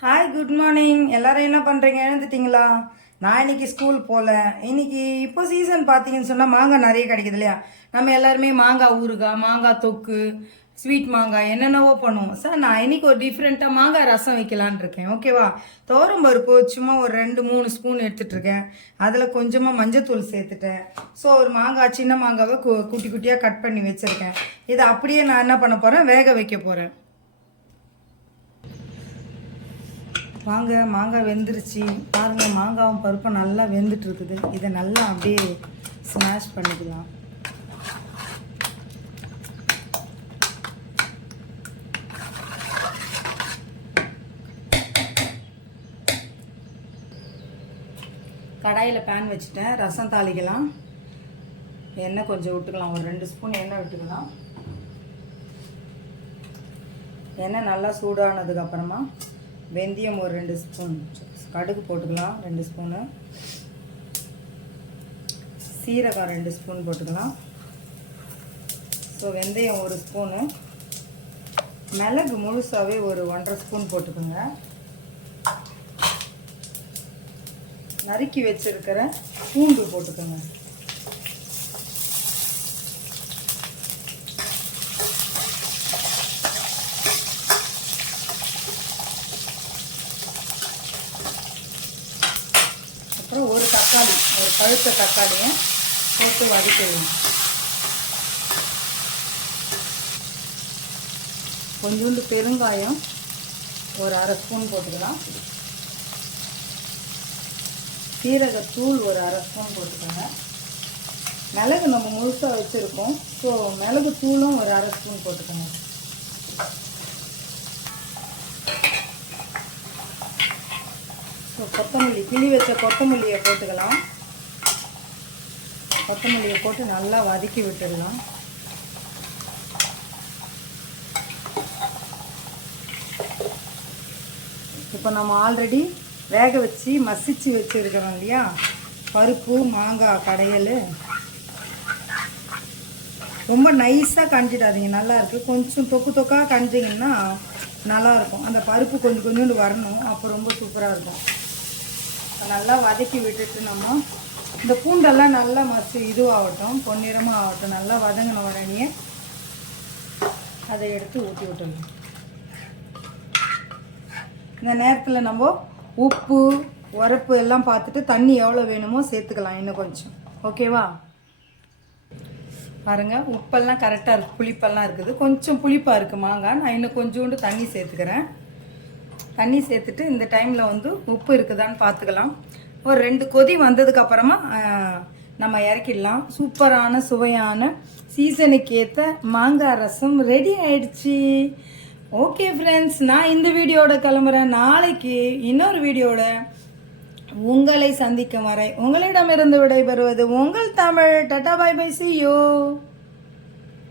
Hi good morning எல்லாரும் என்ன பண்ணுறீங்க எழுந்துட்டிங்களா? நான் இன்னைக்கு ஸ்கூல் போகல இன்னைக்கு இப்போ சீசன் பார்த்தீங்கன்னு சொன்னால் மாங்காய் நிறைய கிடைக்குது இல்லையா? நம்ம எல்லாருமே மாங்காய் ஊறுகாய் மாங்காய் தொக்கு ஸ்வீட் மாங்காய் என்னென்னவோ பண்ணுவோம். சார் நான் இன்னைக்கு ஒரு டிஃப்ரெண்ட்டாக மாங்காய் ரசம் வைக்கலான்னு இருக்கேன். ஓகேவா தோரம் பருப்பு சும்மா ஒரு ரெண்டு மூணு ஸ்பூன் எடுத்துட்ருக்கேன் அதில் கொஞ்சமாக மஞ்சத்தூள் சேர்த்துட்டேன். ஸோ ஒரு மாங்காய் சின்ன மாங்காவை கு குட்டி குட்டியாக கட் பண்ணி வச்சுருக்கேன். இதை அப்படியே நான் என்ன பண்ண போகிறேன் வேக வைக்க போகிறேன் வாங்க மாங்காய் வெந்துருச்சு. பாருங்க மாங்காவும் பருப்பும் நல்லா வெந்துட்டு இருக்குது இதை நல்லா அப்படியே ஸ்மாஷ் பண்ணிக்கலாம். கடாயில் பேன் வச்சுட்டேன். ரசம் தாளிக்கலாம். எண்ணெய் கொஞ்சம் விட்டுக்கலாம். ஒரு ரெண்டு ஸ்பூன் எண்ணெய் விட்டுக்கலாம். எண்ணெய் நல்லா சூடானதுக்கப்புறமா வெந்தயம் ஒரு ரெண்டு ஸ்பூன். கடுகு போட்டுக்கலாம் ரெண்டு ஸ்பூனு. சீரகம் ரெண்டு ஸ்பூன் போட்டுக்கலாம். ஸோ வெந்தயம் ஒரு ஸ்பூனு. மிளகு முழுசாகவே ஒரு ஒன்றரை ஸ்பூன் போட்டுக்கோங்க. நறுக்கி வச்சுருக்கிற பூண்டு போட்டுக்கோங்க அப்புறம் ஒரு தக்காளி ஒரு பழுத்த தக்காளியை போட்டு வதக்கிடணும் கொஞ்சோண்டு பெருங்காயம் ஒரு அரை ஸ்பூன் போட்டுக்கலாம். சீரகத்தூள் ஒரு அரை ஸ்பூன் போட்டுக்கோங்க. மிளகு நம்ம முழுசாக வச்சுருக்கோம். ஸோ மிளகு தூளும் ஒரு அரை ஸ்பூன் போட்டுக்கோங்க. ஸோ கொத்தமல்லி கிளி வச்ச கொத்தமல்லியை போட்டுக்கலாம். கொத்தமல்லியை போட்டு நல்லா வதக்கி விட்டுடலாம். இப்போ நம்ம ஆல்ரெடி வேக வச்சு மசிச்சு வச்சுருக்கிறோம் இல்லையா? பருப்பு மாங்காய் கடையல். ரொம்ப நைஸாக கஞ்சிடாதீங்க. நல்லாயிருக்கு கொஞ்சம் தொக்கு தொக்காக கஞ்சிங்கன்னா நல்லா இருக்கும் அந்த பருப்பு கொஞ்சம் கொஞ்சோண்டு வரணும். அப்போ ரொம்ப சூப்பராக இருக்கும். நல்லா வதக்கி விட்டுட்டு நம்ம இந்த பூண்டெல்லாம் நல்லா மசி இதுவாகட்டும் பொன்னிறமாக ஆகட்டும் நல்லா வதங்கின உடனே அதை எடுத்து ஊற்றி விட்டுடணும். இந்த நேரத்தில் நம்ம உப்பு உரப்பு எல்லாம் பார்த்துட்டு தண்ணி எவ்வளோ வேணுமோ சேர்த்துக்கலாம் இன்னும் கொஞ்சம். ஓகேவா? பாருங்கள் உப்பெல்லாம் கரெக்டாக இருக்குது புளிப்பெல்லாம் இருக்குது. கொஞ்சம் புளிப்பாக இருக்குது மாங்காய். நான் இன்னும் கொஞ்சோண்டு தண்ணி சேர்த்துக்கிறேன். தண்ணி சேர்த்துட்டு இந்த டைமில் வந்து உப்பு இருக்குதான்னு பார்த்துக்கலாம் ஒரு ரெண்டு கொதி வந்ததுக்கப்புறமா நம்ம இறக்கிடலாம். சூப்பரான சுவையான சீசனுக்கு ஏற்ற மாங்காய் ரசம் ரெடி ஆயிடுச்சு. ஓகே ஃப்ரெண்ட்ஸ் நான் இந்த வீடியோட கிளம்புறேன். நாளைக்கு இன்னொரு வீடியோட உங்களை சந்திக்கும் வரை உங்களிடமிருந்து விடைபெறுவது உங்கள் Tamil. Tata bye bye see you